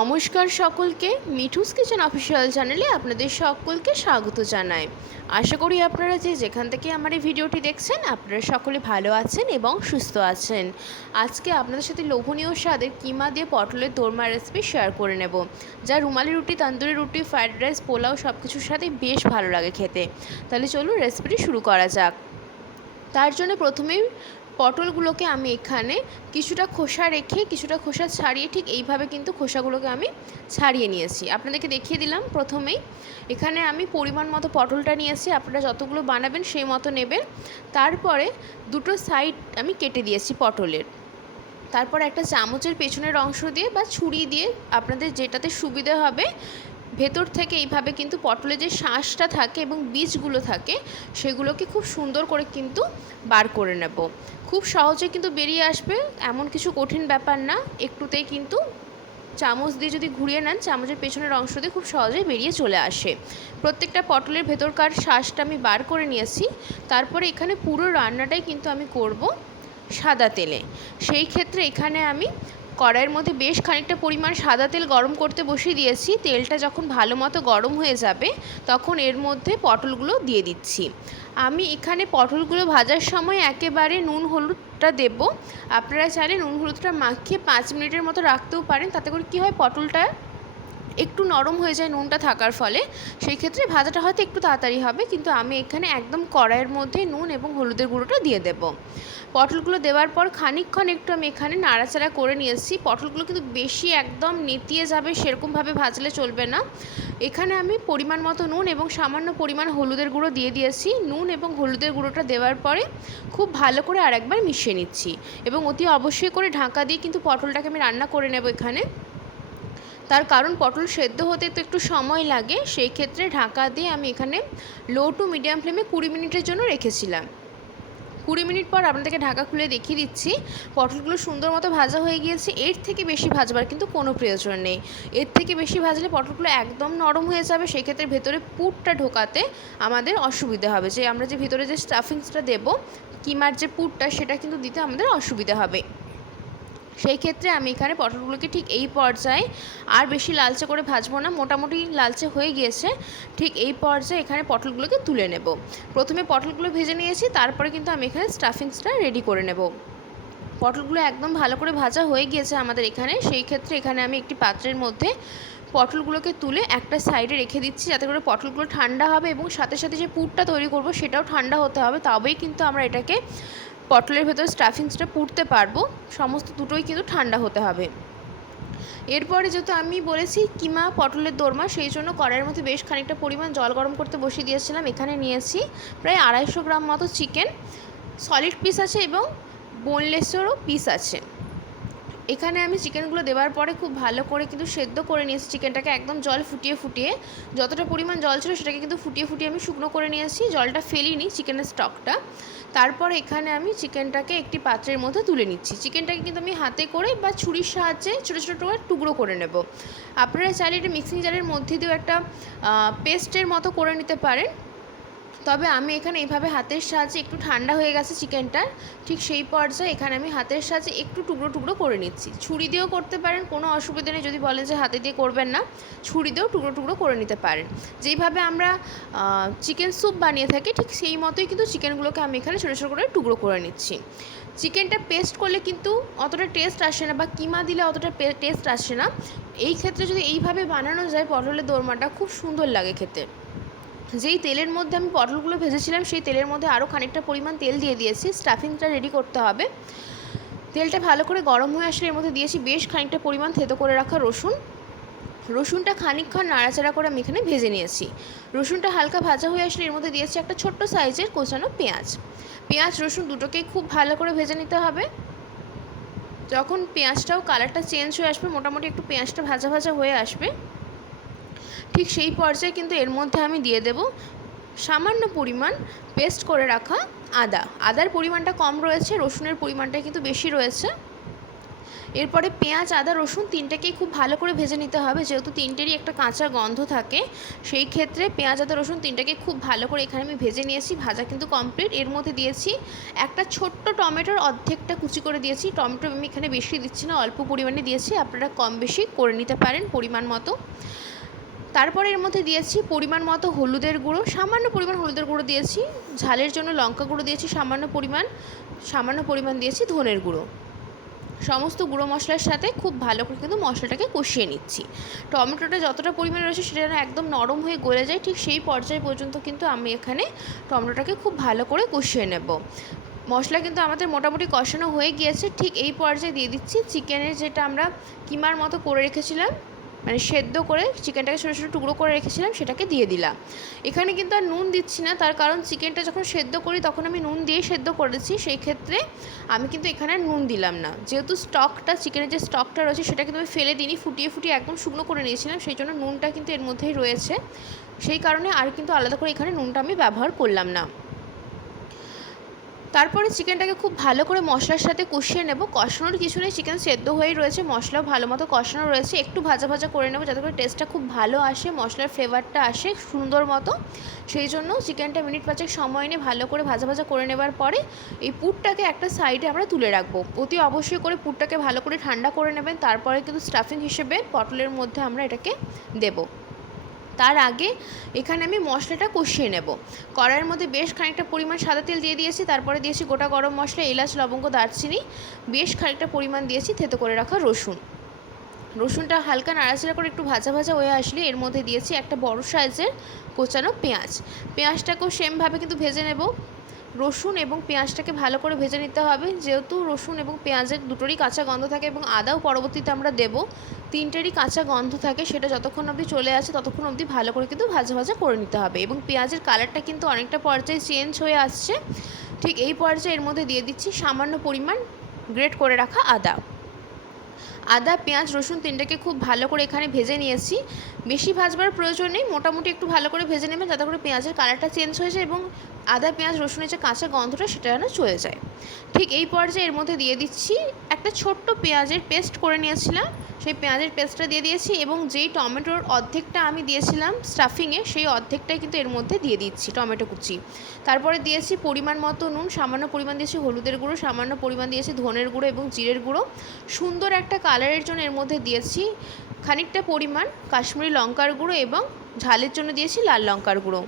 নমস্কার সকলকে, Mithu's kitchen official চ্যানেলে আপনাদের সকলকে স্বাগত জানাই। আশা করি আপনারা যেখান থেকে আমার এই ভিডিওটি দেখছেন আপনারা সকলে ভালো আছেন এবং সুস্থ আছেন। আজকে আপনাদের সাথে লোভনীয় স্বাদের কিমা দিয়ে পটলের দোরমা রেসিপি শেয়ার করে নেব, যা রুমালি রুটি, তন্দুরি রুটি, ফ্রাইড রাইস, পোলাও সব কিছুর সাথে বেশ ভালো লাগে খেতে। তাহলে চলুন রেসিপিটি শুরু করা যাক। তার জন্য প্রথমেই পটলগুলোকে আমি এখানে কিছুটা খোসা রেখে কিছুটা খোসা ছাড়িয়ে ঠিক এইভাবে কিন্তু খোসাগুলোকে আমি ছাড়িয়ে নিয়েছি। আপনাদেরকে দেখিয়ে দিলাম প্রথমেই। এখানে আমি পরিমাণ মতো পটলটা নিয়েছি, আপনারা যতগুলো বানাবেন সেই মতো নেবেন। তারপরে দুটো সাইড আমি কেটে দিয়েছি পটলের। তারপর একটা চামচের পেছনের অংশ দিয়ে বা ছুরি দিয়ে আপনাদের যেটাতে সুবিধা হবে ভেতর থেকে এইভাবে কিন্তু পটলে যে শাঁসটা থাকে এবং বীজগুলো থাকে সেগুলোকে খুব সুন্দর করে কিন্তু বার করে নেব। খুব সহজে কিন্তু বেরিয়ে আসবে, এমন কিছু কঠিন ব্যাপার না। একটুতেই কিন্তু চামচ দিয়ে যদি ঘুরিয়ে নেন, চামচের পেছনের অংশ দিয়ে খুব সহজেই বেরিয়ে চলে আসে। প্রত্যেকটা পটলের ভেতরকার শাঁসটা আমি বার করে নিয়েছি। তারপরে এখানে পুরো রান্নাটাই কিন্তু আমি করব সাদা তেলে। সেই ক্ষেত্রে এখানে আমি কড়াইয়ের মধ্যে বেশ খানিকটা পরিমাণ সাদা তেল গরম করতে বসিয়ে দিয়েছি। তেলটা যখন ভালো মতো গরম হয়ে যাবে তখন এর মধ্যে পটলগুলো দিয়ে দিচ্ছি। আমি এখানে পটলগুলো ভাজার সময় একেবারে নুন হলুদটা দেব। আপনারা চাইলে নুন হলুদটা মাখিয়ে 5 মিনিটের মতো রাখতেও পারেন, তাতে করে কী হয় পটলটা একটু নরম হয়ে যায় নুনটা থাকার ফলে। সেই ক্ষেত্রে ভাজাটা হয়তো একটু তাড়াতাড়ি হবে, কিন্তু আমি এখানে একদম কড়াইয়ের মধ্যে নুন এবং হলুদের গুঁড়োটা দিয়ে দেব। পটলগুলো দেওয়ার পর খানিকক্ষণ একটু আমি এখানে নাড়াচাড়া করে নিয়েছি। পটলগুলো কিন্তু বেশি একদম নেতিয়ে যাবে সেরকমভাবে ভাজলে চলবে না। এখানে আমি পরিমাণ মতো নুন এবং সামান্য পরিমাণ হলুদের গুঁড়ো দিয়ে দিয়েছি। নুন এবং হলুদের গুঁড়োটা দেওয়ার পরে খুব ভালো করে আরেকবার মিশিয়ে নিচ্ছি এবং অতি অবশ্যই করে ঢাকা দিয়ে কিন্তু পটলটাকে আমি রান্না করে নেব এখানে। তার কারণ পটল সেদ্ধ হতে তো একটু সময় লাগে, সেই ক্ষেত্রে ঢাকা দিয়ে আমি এখানে লো টু মিডিয়াম ফ্লেমে 20 মিনিটের জন্য রেখেছিলাম। 20 মিনিট পর আপনাদেরকে ঢাকা খুলে দেখিয়ে দিচ্ছি। পটলগুলো সুন্দর মতো ভাজা হয়ে গিয়েছে। এর থেকে বেশি ভাজবার কিন্তু কোনো প্রয়োজন নেই। এর থেকে বেশি ভাজলে পটলগুলো একদম নরম হয়ে যাবে, সেই ক্ষেত্রে ভেতরে পুরটা ঢোকাতে আমাদের অসুবিধা হবে। যে আমরা যে ভিতরে যে স্টাফিংসটা দেবো, কিমার যে পুরটা, সেটা কিন্তু দিতে আমাদের অসুবিধা হবে। সেই ক্ষেত্রে আমি এখানে পটলগুলোকে ঠিক এই পর্যায়ে আর বেশি লালচে করে ভাজবো না, মোটামুটি লালচে হয়ে গিয়েছে। ঠিক এই পর্যায়ে এখানে পটলগুলোকে তুলে নেব। প্রথমে পটলগুলো ভেজে নিয়েছি, তারপরে কিন্তু আমি এখানে স্টাফিংসটা রেডি করে নেব। পটলগুলো একদম ভালো করে ভাজা হয়ে গিয়েছে আমাদের এখানে। সেই ক্ষেত্রে এখানে আমি একটি পাত্রের মধ্যে পটলগুলোকে তুলে একটা সাইডে রেখে দিচ্ছি, যাতে করে পটলগুলো ঠান্ডা হবে এবং সাথে সাথে যে পুরটা তৈরি করব সেটাও ঠান্ডা হতে হবে, তবেই কিন্তু আমরা এটাকে পটলের ভেতর স্টাফিংসটা পুড়তে পারবো। সমস্ত দুটোই কিন্তু ঠান্ডা হতে হবে। এরপরে যেহেতু আমি বলেছি কিমা পটলের দোরমা, সেই জন্য কড়াইয়ের মধ্যে বেশ খানিকটা পরিমাণ জল গরম করতে বসিয়ে দিয়েছিলাম। এখানে নিয়েছি প্রায় 250 গ্রাম মতো চিকেন। সলিড পিস আছে এবং বোনলেসেরও পিস আছে। এখানে আমি চিকেনগুলো দেওয়ার পরে খুব ভালো করে কিন্তু সেদ্ধ করে নিয়েছি চিকেনটাকে, একদম জল ফুটিয়ে ফুটিয়ে। যতটা পরিমাণ জল ছিল সেটাকে কিন্তু ফুটিয়ে ফুটিয়ে আমি শুকনো করে নিয়েছি, জলটা ফেলিনি চিকেনের স্টকটা। তারপর এখানে আমি চিকেনটাকে একটি পাত্রের মধ্যে তুলে নিচ্ছি। চিকেনটাকে কিন্তু আমি হাতে করে বা ছুরির সাহায্যে ছোটো ছোটো টুকরো করে নেব। আপনারা চাইলে এটা মিক্সিং জারের মধ্যে দিয়েও একটা পেস্টের মতো করে নিতে পারেন, তবে আমি এখানে এইভাবে হাতের সাহায্যে, একটু ঠান্ডা হয়ে গেছে চিকেনটা, ঠিক সেই পর্যায়ে এখানে আমি হাতের সাহায্যে একটু টুকরো টুকরো করে নিচ্ছি। ছুরি দিয়েও করতে পারেন, কোনো অসুবিধা নেই। যদি বলেন যে হাতে দিয়ে করবেন না, ছুরি দিয়েও টুকরো টুকরো করে নিতে পারেন। যেইভাবে আমরা চিকেন স্যুপ বানিয়ে থাকি ঠিক সেই মতোই কিন্তু চিকেনগুলোকে আমি এখানে ছোটো ছোটো করে টুকরো করে নিচ্ছি। চিকেনটা পেস্ট করলে কিন্তু অতটা টেস্ট আসে না, বা কিমা দিলে অতটা টেস্ট আসে না। এই ক্ষেত্রে যদি এইভাবে বানানো যায় পটলের দোরমাটা, খুব সুন্দর লাগে খেতে। যেই তেলের মধ্যে আমি পটলগুলো ভেজেছিলাম সেই তেলের মধ্যে আরও খানিকটা পরিমাণ তেল দিয়ে দিয়েছি। স্টাফিংটা রেডি করতে হবে। তেলটা ভালো করে গরম হয়ে আসলে এর মধ্যে দিয়েছি বেশ খানিকটা পরিমাণ থেতো করে রাখা রসুন। রসুনটা খানিকক্ষণ নাড়াচাড়া করে আমি এখানে ভেজে নিয়েছি। রসুনটা হালকা ভাজা হয়ে আসলে এর মধ্যে দিয়েছি একটা ছোট্ট সাইজের কোচানো পেঁয়াজ। পেঁয়াজ রসুন দুটোকেই খুব ভালো করে ভেজে নিতে হবে। যখন পেঁয়াজটাও কালারটা চেঞ্জ হয়ে আসবে, মোটামুটি একটু পেঁয়াজটা ভাজা ভাজা হয়ে আসবে, ঠিক সেই পর্যায়ে কিন্তু এর মধ্যে আমি দিয়ে দেব সামান্য পরিমাণ পেস্ট করে রাখা আদা। আদার পরিমাণটা কম রয়েছে, রসুনের পরিমাণটা কিন্তু বেশি রয়েছে। এরপরে পেঁয়াজ, আদা, রসুন তিনটাকেই খুব ভালো করে ভেজে নিতে হবে, যেহেতু তিনটেরই একটা কাঁচা গন্ধ থাকে। সেই ক্ষেত্রে পেঁয়াজ, আদা, রসুন তিনটাকে খুব ভালো করে এখানে আমি ভেজে নিয়েছি। ভাজা কিন্তু কমপ্লিট। এর মধ্যে দিয়েছি একটা ছোট্ট টমেটোর অর্ধেকটা কুচি করে দিয়েছি। টমেটো আমি এখানে বেশি দিচ্ছি না, অল্প পরিমাণে দিয়েছি, আপনারা কম বেশি করে নিতে পারেন পরিমাণ মতো। তারপরে এর মধ্যে দিয়েছি পরিমাণ মতো হলুদের গুঁড়ো, সামান্য পরিমাণ হলুদের গুঁড়ো দিয়েছি। ঝালের জন্য লঙ্কা গুঁড়ো দিয়েছি সামান্য পরিমাণ দিয়েছি ধনের গুঁড়ো। সমস্ত গুঁড়ো মশলার সাথে খুব ভালো করে কিন্তু মশলাটাকে কষিয়ে নিচ্ছি। টমেটোটা যতটা পরিমাণে রয়েছে সেটা যেন একদম নরম হয়ে গলে যায়, ঠিক সেই পর্যায় পর্যন্ত কিন্তু আমি এখানে টমেটোটাকে খুব ভালো করে কষিয়ে নেব। মশলা কিন্তু আমাদের মোটামুটি কষানো হয়ে গিয়েছে। ঠিক এই পর্যায়ে দিয়ে দিচ্ছি চিকেনের যেটা আমরা কিমার মতো করে রেখেছিলাম, মানে সেদ্ধ করে চিকেনটাকে ছোটো ছোটো টুকরো করে রেখেছিলাম, সেটাকে দিয়ে দিলাম। এখানে কিন্তু আর নুন দিচ্ছি না, তার কারণ চিকেনটা যখন সেদ্ধ করি তখন আমি নুন দিয়ে সেদ্ধ করেছি, সেই ক্ষেত্রে আমি কিন্তু এখানে আর নুন দিলাম না। যেহেতু চিকেনের যে স্টকটা রয়েছে সেটা কিন্তু আমি ফেলে দিইনি, ফুটিয়ে ফুটিয়ে একদম শুকনো করে নিয়েছিলাম, সেই জন্য নুনটা কিন্তু এর মধ্যেই রয়েছে। সেই কারণে আর কিন্তু আলাদা করে এখানে নুনটা আমি ব্যবহার করলাম না। তারপরে চিকেনটাকে খুব ভালো করে মশলার সাথে কষিয়ে নেব। কষানোর কিছু নেই, চিকেন সেদ্ধ হয়েই রয়েছে, মশলাও ভালো মতো কষানো রয়েছে। একটু ভাজা ভাজা করে নেব যাতে করে টেস্টটা খুব ভালো আসে, মশলার ফ্লেভারটা আসে সুন্দর মতো। সেই জন্য চিকেনটা মিনিট 5 সময় নিয়ে ভালো করে ভাজা ভাজা করে নেবার পরে এই পুরটাকে একটা সাইডে আমরা তুলে রাখবো। অতি অবশ্যই করে পুরটাকে ভালো করে ঠান্ডা করে নেবেন, তারপরে কিন্তু স্টাফিং হিসেবে পটলের মধ্যে আমরা এটাকে দেবো। তার আগে এখানে আমি মশলাটা কষিয়ে নেব। কড়াইয়ের মধ্যে বেশ খানিকটা পরিমাণ সাদা তেল দিয়ে দিয়েছি, তারপরে দিয়েছি গোটা গরম মশলা, এলাচ, লবঙ্গ, দারচিনি, বেশ খানিকটা পরিমাণ দিয়েছি থেতো করে রাখা রসুনটা হালকা নাড়াচাড়া করে একটু ভাজা ভাজা হয়ে আসলে এর মধ্যে দিয়েছি একটা বড় সাইজের কোচানো পেঁয়াজটাকেও সেমভাবে কিন্তু ভেজে নেব। রসুন এবং পেঁয়াজটাকে ভালো করে ভেজে নিতে হবে, যেহেতু রসুন এবং পেঁয়াজের দুটোরই কাঁচা গন্ধ থাকে এবং আদাও পরবর্তীতে আমরা দেব, তিনটেরই কাঁচা গন্ধ থাকে, সেটা যতক্ষণ অবধি চলে আসে ততক্ষণ অবধি ভালো করে কিন্তু ভাজা ভাজা করে নিতে হবে। এবং পেঁয়াজের কালারটা কিন্তু অনেকটা পর্যায়ে চেঞ্জ হয়ে আসছে। ঠিক এই পর্যায়ে এর মধ্যে দিয়ে দিচ্ছি সামান্য পরিমাণ গ্রেট করে রাখা আদা, পেঁয়াজ, রসুন তিনটাকে খুব ভালো করে এখানে ভেজে নিয়েছি। বেশি ভাজবার প্রয়োজন নেই, মোটামুটি একটু ভালো করে ভেজে নেবেন যাতে করে পেঁয়াজের কালারটা চেঞ্জ হয়ে যায় এবং আদা, পেঁয়াজ, রসুনের যে কাঁচা গন্ধটা সেটা যেন চলে যায়। ঠিক এই পর্যায়ে এর মধ্যে দিয়ে দিচ্ছি একটা ছোট্ট পেঁয়াজের পেস্ট করে নিয়েছিলাম, সেই পেঁয়াজের পেস্টটা দিয়ে দিয়েছি এবং যেই টমেটোর অর্ধেকটা আমি দিয়েছিলাম স্টাফিংয়ে সেই অর্ধেকটাই কিন্তু এর মধ্যে দিয়ে দিচ্ছি টমেটো কুচি। তারপরে দিয়েছি পরিমাণ মতো নুন, সামান্য পরিমাণ দিয়েছি হলুদের গুঁড়ো, সামান্য পরিমাণ দিয়েছি ধনের গুঁড়ো এবং জিরের গুঁড়ো। সুন্দর একটা কালারের জন্য এর মধ্যে দিয়েছি খানিকটা পরিমাণ কাশ্মীরি লঙ্কার গুঁড়ো এবং ঝালের জন্য দিয়েছি লাল লঙ্কার গুঁড়ো।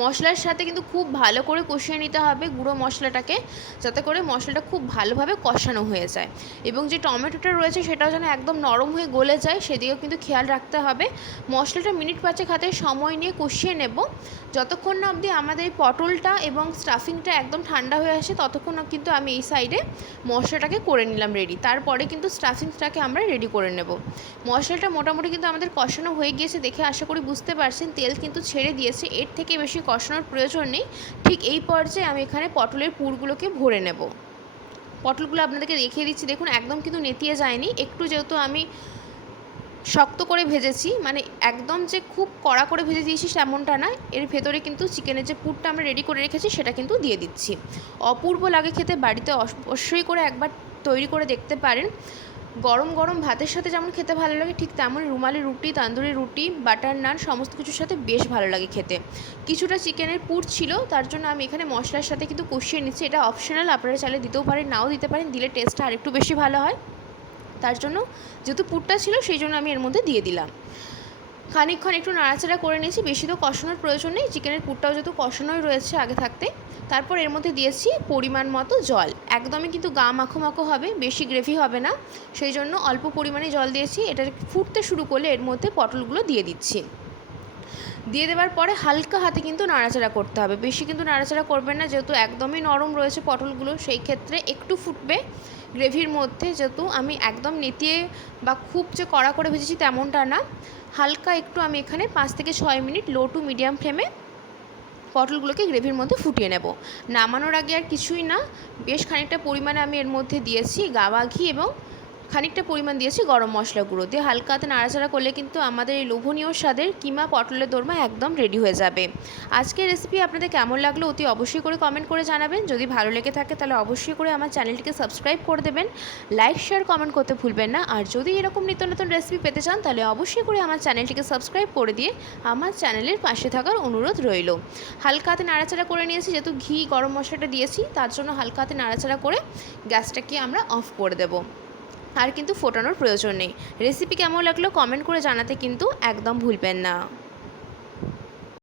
মশলার সাথে কিন্তু খুব ভালো করে কষিয়ে নিতে হবে গুঁড়ো মশলাটাকে, যাতে করে মশলাটা খুব ভালোভাবে কষানো হয়ে যায় এবং যে টমেটোটা রয়েছে সেটাও যেন একদম নরম হয়ে গলে যায় সেদিকেও কিন্তু খেয়াল রাখতে হবে। মশলাটা মিনিট 5 হাতে সময় নিয়ে কষিয়ে নেব, যতক্ষণ না অবধি আমাদের এই পটলটা এবং স্টাফিংটা একদম ঠান্ডা হয়ে আসে ততক্ষণ কিন্তু আমি এই সাইডে মশলাটাকে করে নিলাম রেডি। তারপরে কিন্তু স্টাফিংটাকে আমরা রেডি করে নেব। মশলাটা মোটামুটি কিন্তু আমাদের কষানো হয়ে গিয়েছে, দেখে আশা করি বুঝতে পারছেন তেল কিন্তু ছেড়ে দিয়েছে, এর থেকে বেশি কষানোর প্রয়োজন নেই। ঠিক এই পর্যায়ে আমি এখানে পটলের পুরগুলোকে ভরে নেব। পটলগুলো আপনাদেরকে দেখিয়ে দিচ্ছি, দেখুন একদম কিন্তু নেতিয়ে যায়নি, একটু যেহেতু আমি শক্ত করে ভেজেছি, মানে একদম যে খুব কড়া করে ভেজে দিয়েছি তেমনটা না, এর ভেতরে কিন্তু চিকেনের যে পুরটা আমরা রেডি করে রেখেছি সেটা কিন্তু দিয়ে দিচ্ছি। অপূর্ব লাগে খেতে, বাড়িতে অবশ্যই করে একবার তৈরি করে দেখতে পারেন। গরম গরম ভাতের সাথে যেমন খেতে ভালো লাগে ঠিক তেমন রুমালি রুটি, তান্দুরি রুটি, বাটার নান সমস্ত কিছুর সাথে বেশ ভালো লাগে খেতে। কিছুটা চিকেনের পুর ছিল, তার জন্য আমি এখানে মশলার সাথে কিন্তু কষিয়ে নিচ্ছি। এটা অপশনাল, আপনারা চাইলে দিতেও পারেন নাও দিতে পারেন, দিলে টেস্টটা আরেকটু বেশি ভালো হয়। তার জন্য যেহেতু পুরটা ছিল সেই জন্য আমি এর মধ্যে দিয়ে দিলাম। খানিকক্ষণ একটু নাড়াচাড়া করে নিয়েছি, বেশি তো কষানোর প্রয়োজন নেই, চিকেনের পুরটাও যেহেতু কষানোই রয়েছে আগে থাকতে। তারপর এর মধ্যে দিয়েছি পরিমাণ মতো জল, একদমই কিন্তু গা মাখো মাখো হবে, বেশি গ্রেভি হবে না, সেই জন্য অল্প পরিমাণে জল দিয়েছি। এটা ফুটতে শুরু করলে এর মধ্যে পটলগুলো দিয়ে দিচ্ছি। দিয়ে দেওয়ার পরে হালকা হাতে কিন্তু নাড়াচাড়া করতে হবে, বেশি কিন্তু নাড়াচাড়া করবেন না, যেহেতু একদমই নরম রয়েছে পটলগুলো, সেই ক্ষেত্রে একটু ফুটবে গ্রেভির মধ্যে। যেহেতু আমি একদম নেতিয়ে বা খুব যে কড়া করে ভেজেছি তেমনটা না, হালকা একটু আমি এখানে 5 থেকে 6 মিনিট লো টু মিডিয়াম ফ্লেমে পটলগুলোকে গ্রেভির মধ্যে ফুটিয়ে নেব। নামানোর আগে আর কিছুই না, বেশ খানিকটা পরিমাণে আমি এর মধ্যে দিয়েছি গাওয়া ঘি এবং খানিকটা পরিমাণ দিয়েছি গরম মশলা গুঁড়ো, দিয়ে হালকা হাতে নাড়াচাড়া করলে কিন্তু আমাদের এই লোভনীয় স্বাদের কিমা পটলের দোরমা একদম রেডি হয়ে যাবে। আজকের রেসিপি আপনাদের কেমন লাগলো অতি অবশ্যই করে কমেন্ট করে জানাবেন। যদি ভালো লেগে থাকে তাহলে অবশ্যই করে আমার চ্যানেলটিকে সাবস্ক্রাইব করে দেবেন, লাইক শেয়ার কমেন্ট করতে ভুলবেন না। আর যদি এরকম নিত্য নতুন রেসিপি পেতে চান তাহলে অবশ্যই করে আমার চ্যানেলটিকে সাবস্ক্রাইব করে দিয়ে আমার চ্যানেলের পাশে থাকার অনুরোধ রইল। হালকা হাতে নাড়াচাড়া করে নিয়েছি, যেহেতু ঘি গরম মশলাটা দিয়েছি তার জন্য হালকা হাতে নাড়াচাড়া করে গ্যাসটাকে আমরা অফ করে দেব। আর কিন্তু ফোটানোর প্রয়োজন নেই। রেসিপি কেমন লাগলো কমেন্ট করে জানাতে কিন্তু একদম ভুলবেন না।